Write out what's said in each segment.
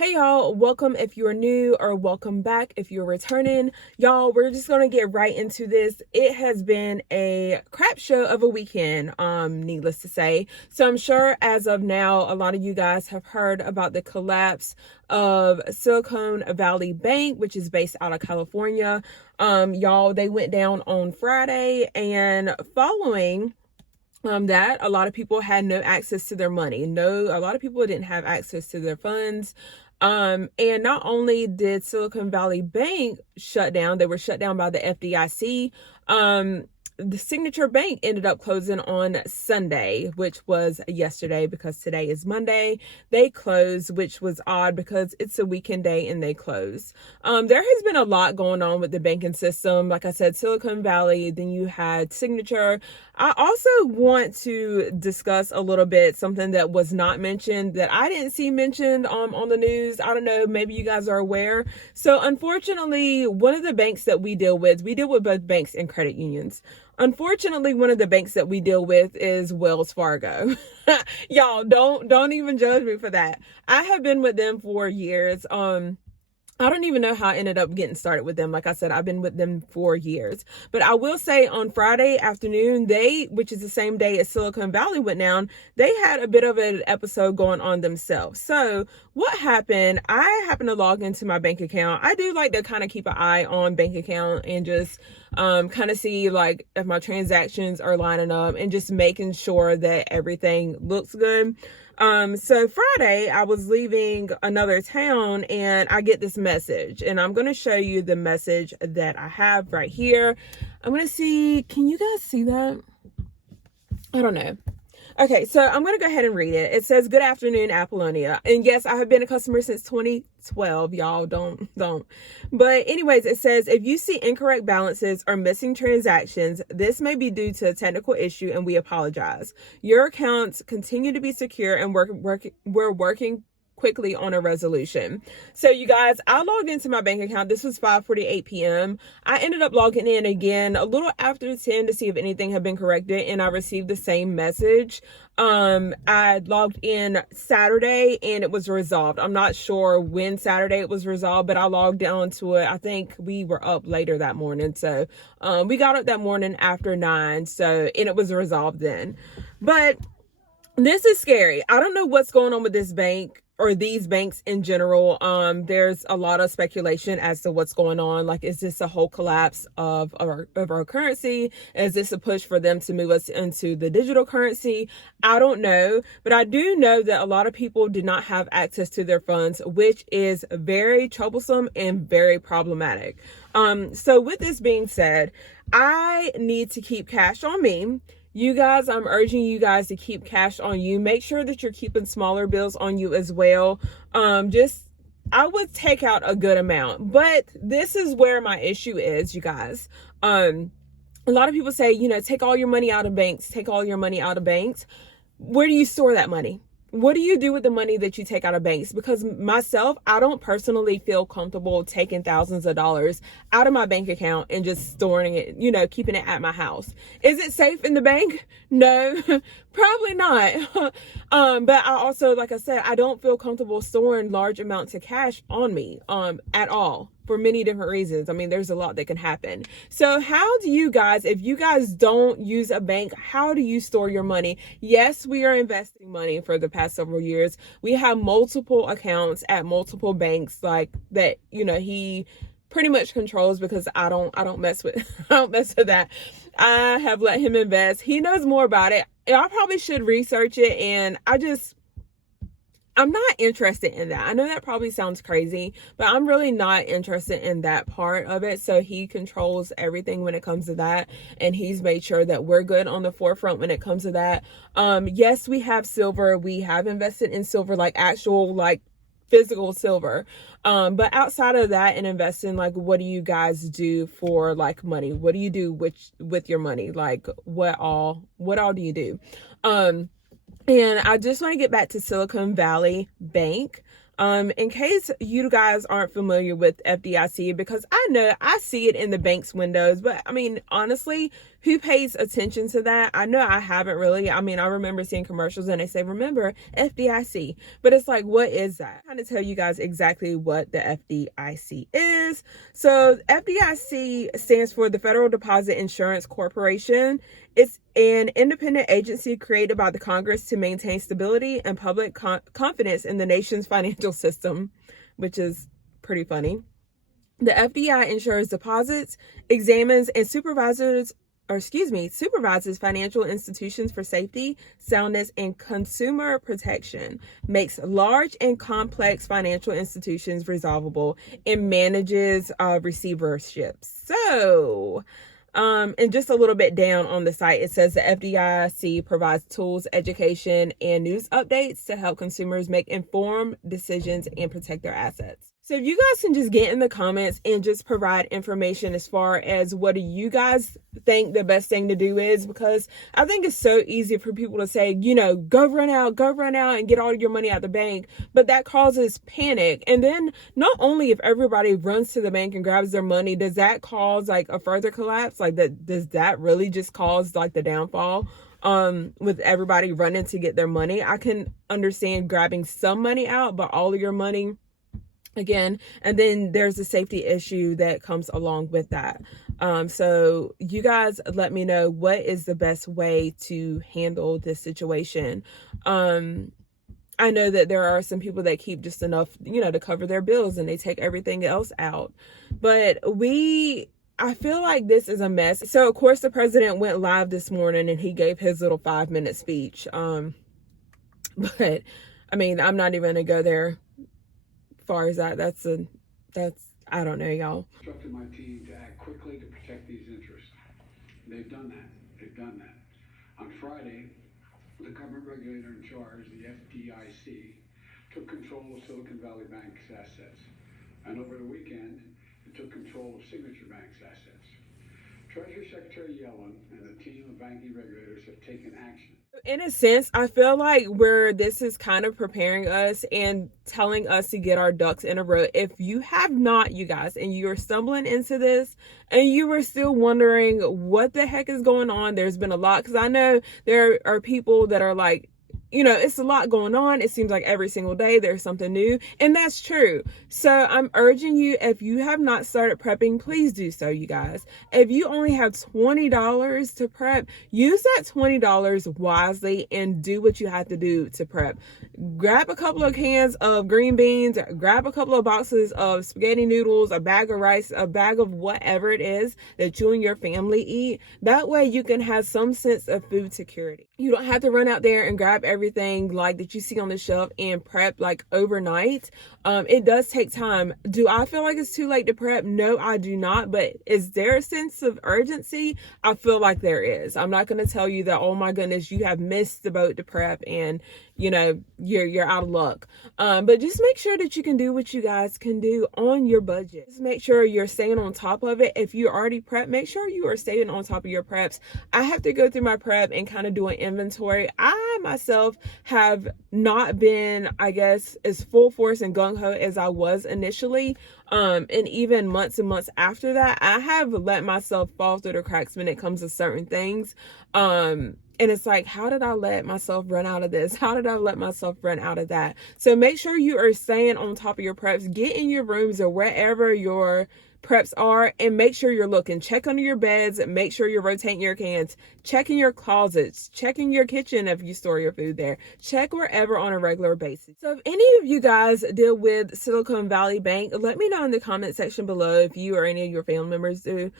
Hey y'all, welcome if you're new or welcome back if you're returning. Y'all, we're just gonna get right into this. It has been a crap show of a weekend, needless to say. So I'm sure as of now, a lot of you guys have heard about the collapse of Silicon Valley Bank, which is based out of California. Y'all, they went down on Friday, and following that a lot of people had no access to their money. A lot of people didn't have access to their funds. And not only did Silicon Valley Bank shut down, they were shut down by the FDIC. The Signature Bank ended up closing on Sunday, which was yesterday because today is Monday. They closed, which was odd because it's a weekend day and they close. There has been a lot going on with the banking system. Like I said, Silicon Valley, then you had Signature. I also want to discuss a little bit something that was not mentioned, that I didn't see mentioned on the news. I don't know, maybe you guys are aware. So unfortunately, one of the banks that we deal with both banks and credit unions. Unfortunately, one of the banks that we deal with is Wells Fargo. Y'all, don't even judge me for that. I have been with them for years. I don't even know how I ended up getting started with them. Like I said, I've been with them for years. But I will say on Friday afternoon, which is the same day as Silicon Valley went down, they had a bit of an episode going on themselves. So what happened? I happened to log into my bank account. I do like to kind of keep an eye on bank account and just kind of see like if my transactions are lining up and just making sure that everything looks good. So Friday I was leaving another town and I get this message, and I'm going to show you the message that I have right here. I'm going to see, can you guys see that? I don't know. Okay, so I'm going to go ahead and read it. It says, "Good afternoon, Apollonia." And yes, I have been a customer since 2012. Y'all don't. But anyways, it says, "If you see incorrect balances or missing transactions, this may be due to a technical issue and we apologize. Your accounts continue to be secure and we're working quickly on a resolution." So you guys, I logged into my bank account. This was 5:48 p.m. I ended up logging in again a little after 10 to see if anything had been corrected, and I received the same message. I logged in Saturday and it was resolved. I'm not sure when Saturday it was resolved, but I logged on to it. I think we were up later that morning. So we got up that morning after 9. And it was resolved then. But this is scary. I don't know what's going on with this bank or these banks in general. There's a lot of speculation as to what's going on. Like, is this a whole collapse of our currency? Is this a push for them to move us into the digital currency? I don't know, but I do know that a lot of people did not have access to their funds, which is very troublesome and very problematic. So with this being said, I need to keep cash on me. You guys, I'm urging you guys to keep cash on you. Make sure that you're keeping smaller bills on you as well. I would take out a good amount, but this is where my issue is, you guys. A lot of people say, take all your money out of banks, take all your money out of banks. Where do you store that money? What do you do with the money that you take out of banks? Because myself, I don't personally feel comfortable taking thousands of dollars out of my bank account and just storing it, keeping it at my house. Is it safe in the bank? No, probably not. But I also, like I said, I don't feel comfortable storing large amounts of cash on me, at all, for many different reasons. I mean, there's a lot that can happen. So how do you guys, if you guys don't use a bank, how do you store your money? Yes, we are investing money for the past several years. We have multiple accounts at multiple banks like that, he pretty much controls, because I don't mess with I don't mess with that. I have let him invest. He knows more about it. I probably should research it, and I'm not interested in that. I know that probably sounds crazy, but I'm really not interested in that part of it. So he controls everything when it comes to that, and he's made sure that we're good on the forefront when it comes to that. Yes, we have silver. We have invested in silver, like actual, like physical silver. But outside of that and investing, like, what do you guys do for like money? What do you do with your money? Like, what all do you do? And I just want to get back to Silicon Valley Bank. In case you guys aren't familiar with FDIC, because I know I see it in the bank's windows, but I mean, honestly, who pays attention to that? I know I haven't really. I mean, I remember seeing commercials and they say, remember FDIC, but it's like, what is that? I'm going to tell you guys exactly what the FDIC is. So FDIC stands for the Federal Deposit Insurance Corporation. It's an independent agency created by the Congress to maintain stability and public confidence in the nation's financial system, which is pretty funny. The FDI insures deposits, examines and supervises financial institutions for safety, soundness, and consumer protection, makes large and complex financial institutions resolvable, and manages receiverships. So, and just a little bit down on the site, it says the FDIC provides tools, education, and news updates to help consumers make informed decisions and protect their assets. So if you guys can just get in the comments and just provide information as far as what do you guys think the best thing to do is, because I think it's so easy for people to say, you know, go run out and get all your money out the bank. But that causes panic. And then not only if everybody runs to the bank and grabs their money, does that cause like a further collapse? Like that, does that really just cause like the downfall? With everybody running to get their money? I can understand grabbing some money out, but all of your money again, and then there's a safety issue that comes along with that. So you guys let me know what is the best way to handle this situation. I know that there are some people that keep just enough, you know, to cover their bills and they take everything else out. But I feel like this is a mess. So of course the president went live this morning and he gave his little 5-minute speech. But I mean, I'm not even gonna go there. Far as that's I don't know, y'all. Instructed my team to act quickly to protect these interests. They've done that. On Friday, the government regulator in charge, the FDIC, took control of Silicon Valley Bank's assets. And over the weekend, it took control of Signature Bank's assets. Treasury Secretary Yellen and a team of banking regulators have taken action. In a sense, I feel like where this is kind of preparing us and telling us to get our ducks in a row. If you have not, you guys, and you're stumbling into this and you were still wondering what the heck is going on, there's been a lot, because I know there are people that are like, you know, it's a lot going on. It seems like every single day there's something new. And that's true. So I'm urging you, if you have not started prepping, please do so, you guys. If you only have $20 to prep, use that $20 wisely and do what you have to do to prep. Grab a couple of cans of green beans, grab a couple of boxes of spaghetti noodles, a bag of rice, a bag of whatever it is that you and your family eat. That way you can have some sense of food security. You don't have to run out there and grab everything like that you see on the shelf and prep like overnight. It does take time. Do I feel like it's too late to prep? No, I do not. But is there a sense of urgency? I feel like there is. I'm not going to tell you that, oh my goodness, you have missed the boat to prep and you know, you're out of luck. But just make sure that you can do what you guys can do on your budget. Just make sure you're staying on top of it. If you already prepped, make sure you are staying on top of your preps. I have to go through my prep and kind of do an inventory. I myself have not been, I guess, as full force and gung-ho as I was initially. And even months and months after that, I have let myself fall through the cracks when it comes to certain things. And it's like, how did I let myself run out of this? How did I let myself run out of that? So make sure you are staying on top of your preps. Get in your rooms or wherever your preps are and make sure you're looking. Check under your beds. Make sure you're rotating your cans. Check in your closets. Check in your kitchen if you store your food there. Check wherever on a regular basis. So if any of you guys deal with Silicon Valley Bank, let me know in the comment section below if you or any of your family members do.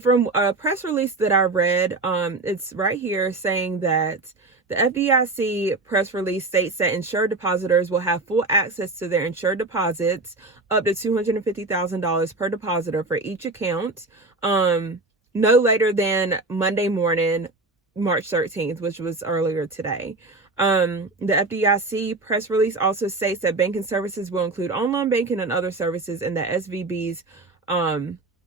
From a press release that I read, it's right here saying that the FDIC press release states that insured depositors will have full access to their insured deposits up to $250,000 per depositor for each account, no later than Monday morning, March 13th, which was earlier today. The FDIC press release also states that banking services will include online banking and other services, and that SVB's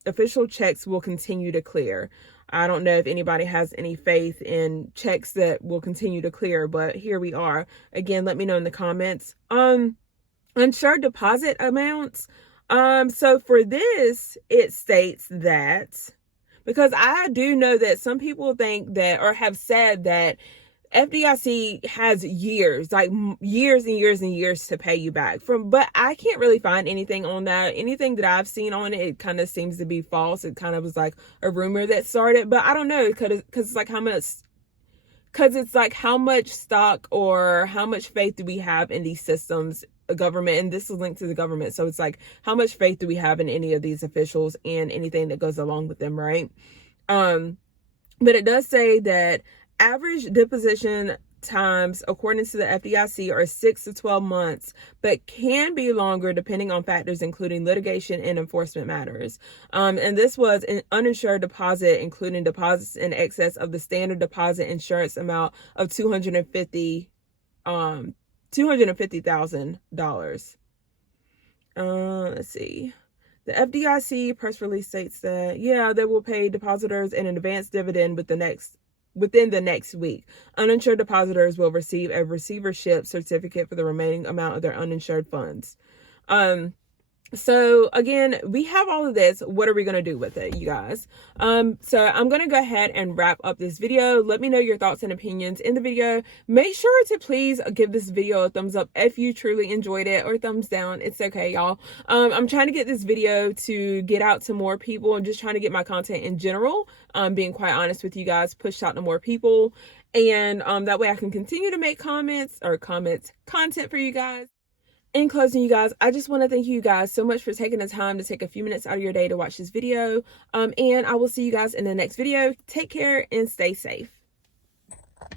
official checks will continue to clear. I don't know if anybody has any faith in checks that will continue to clear, but here we are. Again, let me know in the comments. Insured deposit amounts. So for this, it states that Because I do know that some people think that, or have said that, FDIC has years, like years and years and years to pay you back from, but I can't really find anything on that. Anything that I've seen on it, it kind of seems to be false. It kind of was like a rumor that started, but I don't know, because it's like how much stock or how much faith do we have in these systems, government, and this is linked to the government. So it's like, how much faith do we have in any of these officials and anything that goes along with them, right? But it does say that average deposition times, according to the FDIC, are 6 to 12 months, but can be longer depending on factors including litigation and enforcement matters. And this was an uninsured deposit, including deposits in excess of the standard deposit insurance amount of $250,000. Let's see. The FDIC press release states that, they will pay depositors an advance dividend within the next week. Uninsured depositors will receive a receivership certificate for the remaining amount of their uninsured funds. So again, we have all of this. What are we going to do with it, you guys? So I'm going to go ahead and wrap up this video. Let me know your thoughts and opinions in the video. Make sure to please give this video a thumbs up if you truly enjoyed it, or thumbs down. It's okay, y'all. I'm trying to get this video to get out to more people, and just trying to get my content in general, being quite honest with you guys, pushed out to more people. And that way I can continue to make content for you guys. In closing, you guys, I just want to thank you guys so much for taking the time to take a few minutes out of your day to watch this video. And I will see you guys in the next video. Take care and stay safe.